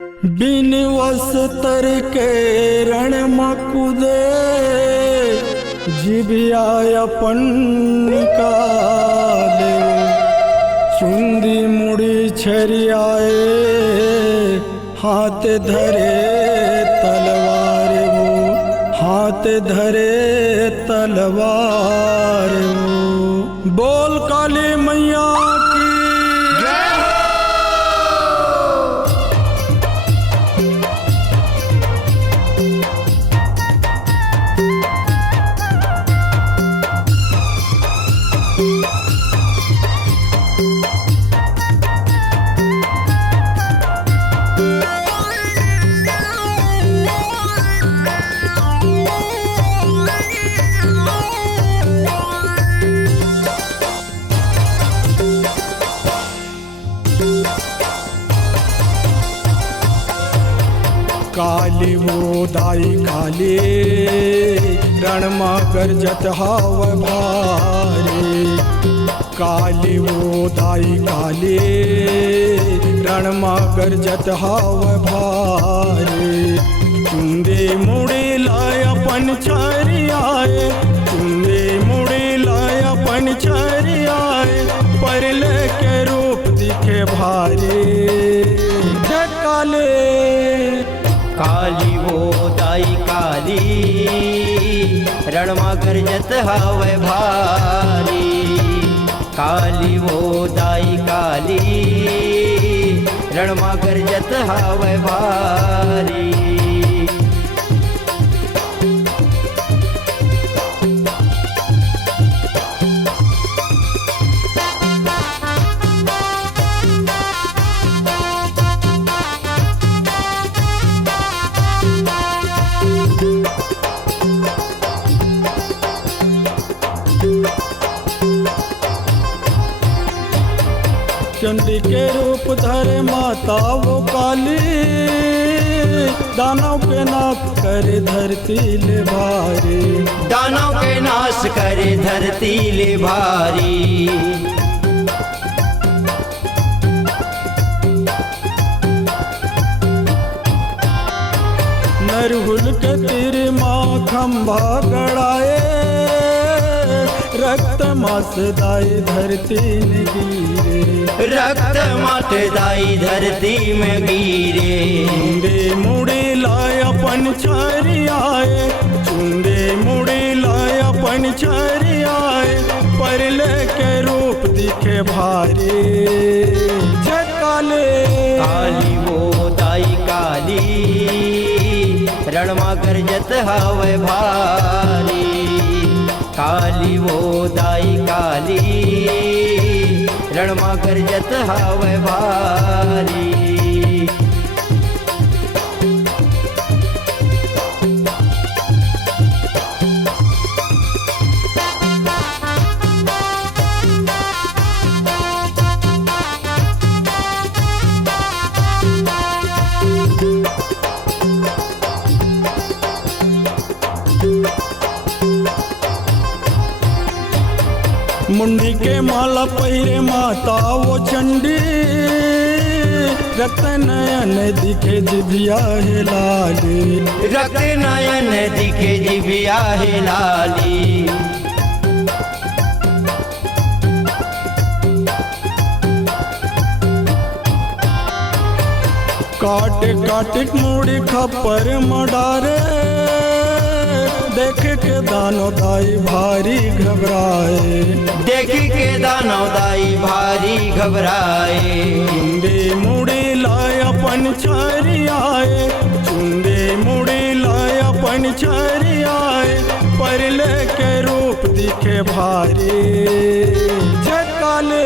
बिन वस्त्र के रण मकुदे जिबिया अपन काले चुंदी मुड़ी छरियाए हाथ धरे तलवार वो हाथ धरे तलवार वो। बोल काली मैया की काली वो दाई काली रणमा गरजत हाव भारी काली वो दाई काली रणमा गरजत हाव भारी चुंदे मुड़ी लाय अपन छरी आए चुंदे मुड़ी लाय अपन छरी आए परल के रूप दिखे भारी काले काली वो दाई काली रणमा गरजत हवे भारी काली वो दाई काली रणमा गरजत हवे भारी। चंडी के रूप धरे माता वो काली दानव के नाश करे धरती ले भारी दानव के नाश करे धरती ले भारी। नरहुल के तीर माँ खंभा गड़ाए रक्त मास दाई धरती में गिरे रक्त माट दाई धरती में गिरे चुंदे मुड़ी लाय अपन छरी आए चुंदे मुड़ी लाय अपन छरी आए परल के रूप दिखे भारी काले काली वो दाई काली रणमा गरजत हवे भारी काली वो दाई काली रणमा गरजत हवे भारी। मुंडी के माला पहिरे माता वो चंडी रक्त नयन दिखे जिभिया है लाली रक्त नयन दिखे जिभिया है लाली। काट काट मुड़ी खपर मडारे देख के दानो दाई भारी घबराए देख के दानो दाई भारी घबराए चुंदे मुड़ी लाय अपन छरी आए चुंदे मुड़ी लाय अपन छरी आए परल के रूप दिखे भारी काले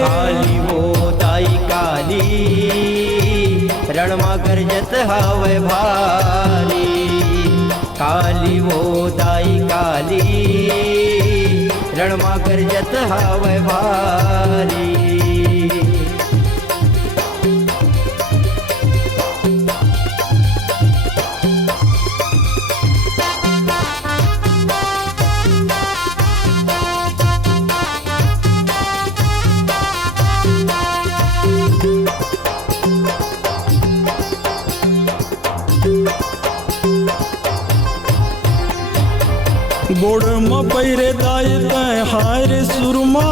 काली वो दाई काली रणमा गरजत हवे भारी काली वो दाई काली रणमा गरजत हवे भारी। गोड़ में पैरे दाई तय हार सुरमा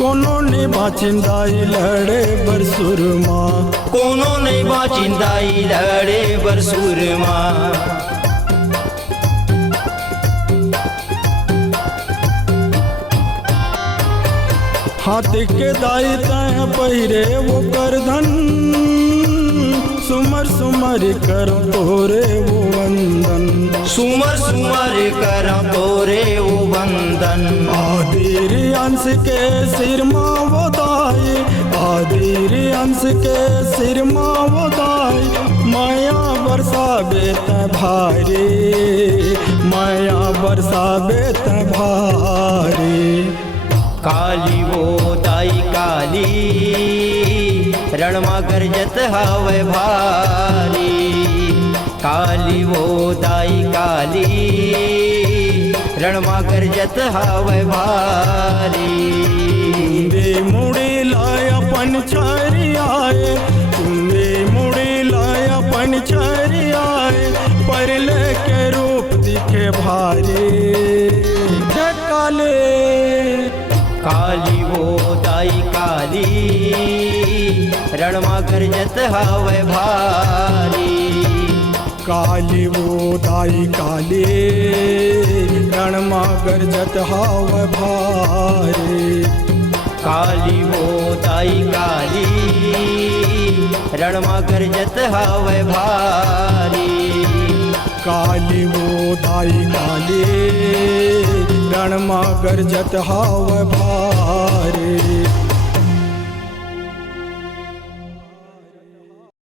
कोनो ने बाचिंदाई लड़े बर सुरमा कोनो नहीं बाचिंदाई लड़े बर सुरमा हाथ के दाई तय पहिरे वो कर धन सुमर सुमर करो तोरे वो वंदन सुमर सुमर कर तोरे वो वंदन आदिर अंश के सिर माँ वो दाई आदिर अंश के सिर माँ वो दाई माया बरसा बेत भारी माया बरसा बेत भारी काली वो दाई काली रणमा गरजत हवे भारी काली वो दाई काली रणमा गरजत हवे भारी चुंदे मुड़े लाया पन छारी आए चुंदे मुड़े लाया पन छारी आए परल के रूप दिखे भारी काले काली वो दाई काली रणमा गरजत हवे भारी काली वो दाई काली रणमा गरजत हाव भारी काली वो दाई काली रणमा गरजत हवे भारी काली वो दाई काली रणमा गरजत हाव भारी।